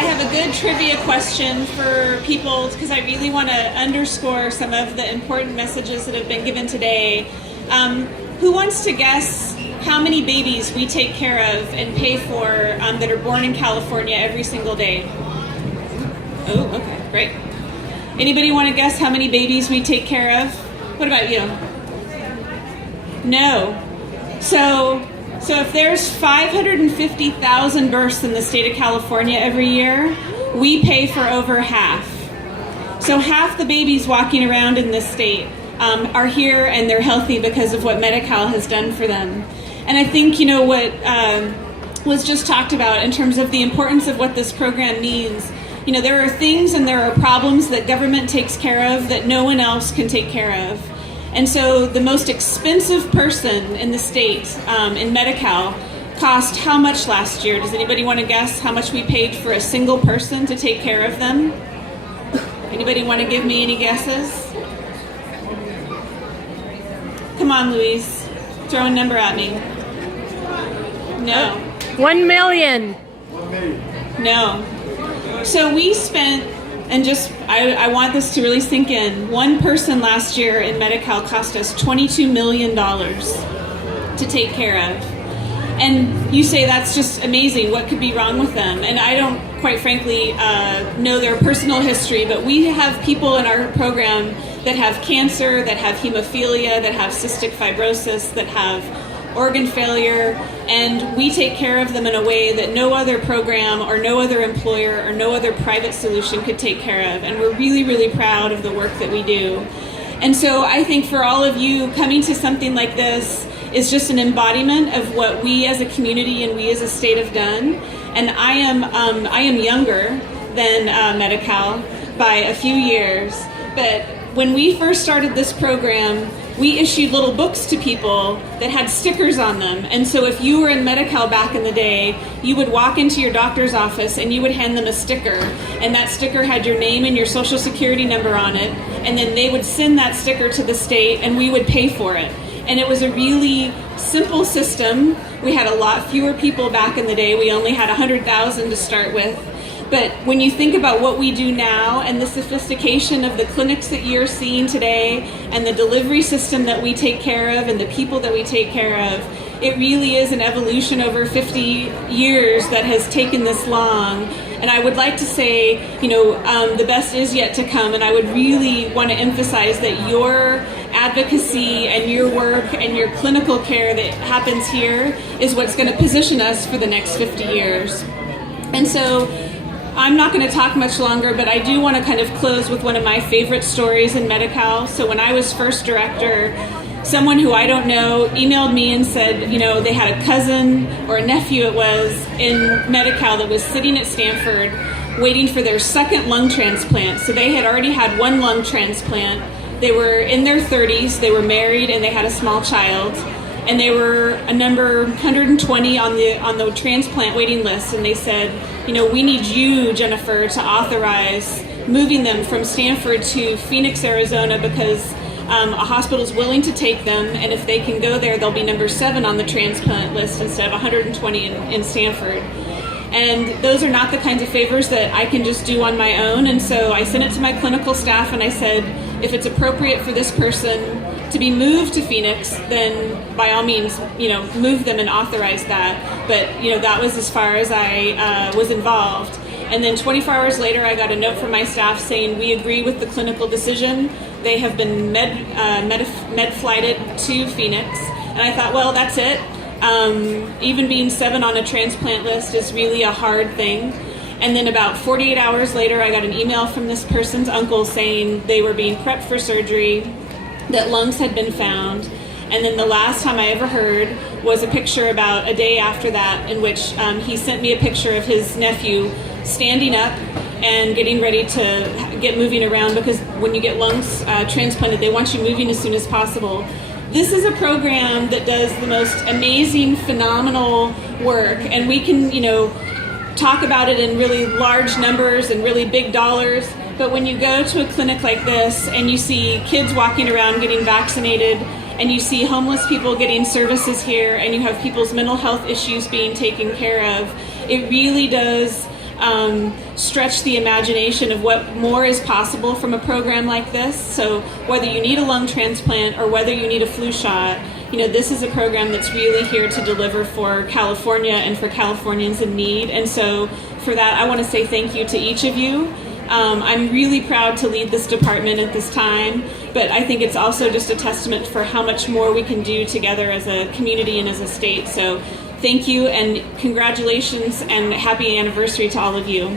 have a good trivia question for people because I really want to underscore some of the important messages that have been given today. Who wants to guess how many babies we take care of and pay for that are born in California every single day? Oh, okay, great. Anybody want to guess how many babies we take care of? What about you? No. So if there's 550,000 births in the state of California every year, we pay for over half. So half the babies walking around in this state are here and they're healthy because of what Medi-Cal has done for them. And I think, what was just talked about in terms of the importance of what this program means. There are things and there are problems that government takes care of that no one else can take care of. And so the most expensive person in the state in Medi-Cal cost how much last year? Does anybody want to guess how much we paid for a single person to take care of them? Anybody want to give me any guesses? Come on, Louise. Throw a number at me. No. 1 million. No. So we spent, and I want this to really sink in, one person last year in Medi-Cal cost us $22 million to take care of. And you say that's just amazing. What could be wrong with them? And I don't, quite frankly, know their personal history, but we have people in our program that have cancer, that have hemophilia, that have cystic fibrosis, that have organ failure, and we take care of them in a way that no other program or no other employer or no other private solution could take care of. And we're really, really proud of the work that we do. And so I think for all of you, coming to something like this is just an embodiment of what we as a community and we as a state have done. And I am younger than Medi-Cal by a few years, but when we first started this program, we issued little books to people that had stickers on them. And so if you were in Medi-Cal back in the day, you would walk into your doctor's office and you would hand them a sticker. And that sticker had your name and your social security number on it. And then they would send that sticker to the state and we would pay for it. And it was a really simple system. We had a lot fewer people back in the day. We only had 100,000 to start with. But when you think about what we do now and the sophistication of the clinics that you're seeing today and the delivery system that we take care of and the people that we take care of, it really is an evolution over 50 years that has taken this long. And I would like to say, the best is yet to come. And I would really want to emphasize that your advocacy and your work and your clinical care that happens here is what's going to position us for the next 50 years. And so I'm not going to talk much longer, but I do want to kind of close with one of my favorite stories in Medi-Cal. So when I was first director, someone who I don't know emailed me and said, they had a cousin or a nephew in Medi-Cal that was sitting at Stanford waiting for their second lung transplant. So they had already had one lung transplant. They were in their 30s, they were married, and they had a small child. And they were a number 120 on the transplant waiting list, and they said, we need you, Jennifer, to authorize moving them from Stanford to Phoenix, Arizona, because a hospital is willing to take them, and if they can go there, they'll be number 7 on the transplant list instead of 120 in Stanford. And those are not the kinds of favors that I can just do on my own, and so I sent it to my clinical staff, and I said, if it's appropriate for this person to be moved to Phoenix, then by all means, move them and authorize that. But, that was as far as I was involved. And then 24 hours later, I got a note from my staff saying, we agree with the clinical decision. They have been med flighted to Phoenix. And I thought, well, that's it. Even being 7 on a transplant list is really a hard thing. And then about 48 hours later, I got an email from this person's uncle saying they were being prepped for surgery, that lungs had been found. And then the last time I ever heard was a picture about a day after that in which he sent me a picture of his nephew standing up and getting ready to get moving around, because when you get lungs transplanted, they want you moving as soon as possible. This is a program that does the most amazing, phenomenal work, and we can, talk about it in really large numbers and really big dollars. But when you go to a clinic like this and you see kids walking around getting vaccinated, and you see homeless people getting services here, and you have people's mental health issues being taken care of, it really does stretch the imagination of what more is possible from a program like this. So whether you need a lung transplant or whether you need a flu shot, this is a program that's really here to deliver for California and for Californians in need. And so for that, I want to say thank you to each of you. I'm really proud to lead this department at this time, but I think it's also just a testament for how much more we can do together as a community and as a state. So thank you, and congratulations and happy anniversary to all of you.